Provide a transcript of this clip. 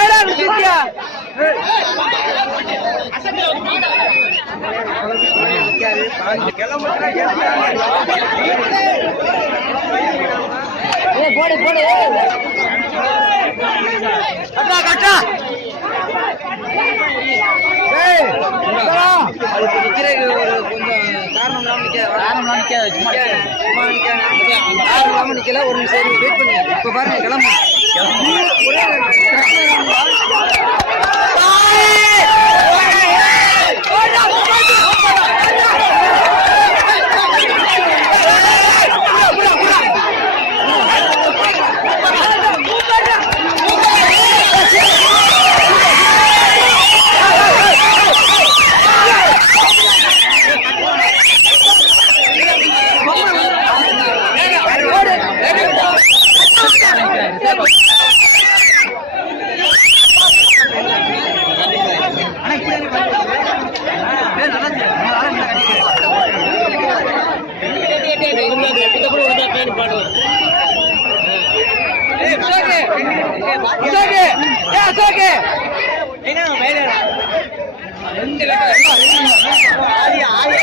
இருக்கியா ஏய் போடு போடு கட்டா கட்டா ஏய் இந்தா. அது இப்ப நிக்கிறதுக்கு ஒரு கொஞ்சம் காரணம் இல்லாம நிக்காது. காரணம்லாம் நிக்காது, சும்மா நிக்காது. சும்மா நிக்காது. காரணம் இல்லாம நிக்கல, ஒரு நிமிஷம் wait பண்ணுங்க. இப்ப பாருங்க, கிளம்பு. என்ன அசோக்கு ரெண்டு லட்சம் ரெண்டு லட்சம். ஆதி